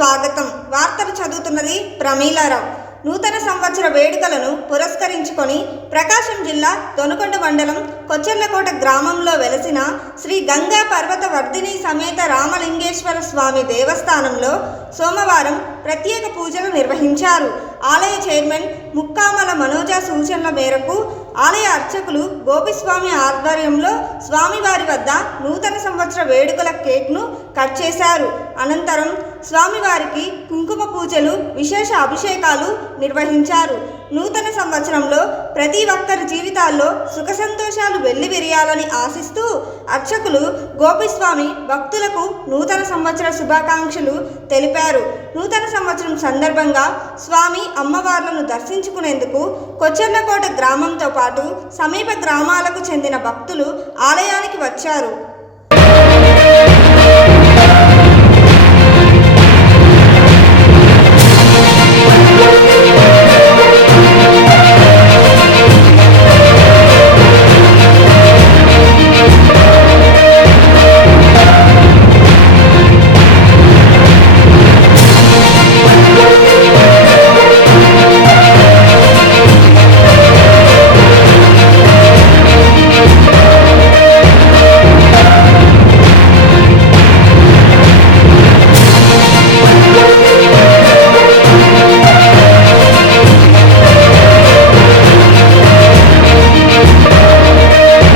స్వాగతం. వార్తలు చదువుతున్నది ప్రమీలారావు. నూతన సంవత్సర వేడుకలను పురస్కరించుకొని ప్రకాశం జిల్లా దొనకొండ మండలం కొచ్చెర్లకోట గ్రామంలో వెలసిన శ్రీ గంగా పర్వత వర్ధిని సమేత రామలింగేశ్వర స్వామి దేవస్థానంలో సోమవారం ప్రత్యేక పూజలు నిర్వహించారు. ఆలయ చైర్మన్ ముక్కామల మనోజ సూచనల మేరకు ఆలయ అర్చకులు గోపిస్వామి ఆధ్వర్యంలో స్వామివారి వద్ద నూతన సంవత్సర వేడుకల కేక్ను కట్ చేశారు. అనంతరం స్వామివారికి కుంకుమ పూజలు, విశేష అభిషేకాలు నిర్వహించారు. నూతన సంవత్సరంలో ప్రతి ఒక్కరి జీవితాల్లో సుఖ సంతోషాలు వెల్లివిరియాలని ఆశిస్తూ అర్చకులు గోపిస్వామి భక్తులకు నూతన సంవత్సర శుభాకాంక్షలు తెలిపారు. నూతన సంవత్సరం సందర్భంగా స్వామి అమ్మవార్లను దర్శించుకునేందుకు కొచ్చెర్లకోట గ్రామంతో పాటు సమీప గ్రామాలకు చెందిన భక్తులు ఆలయానికి వచ్చారు.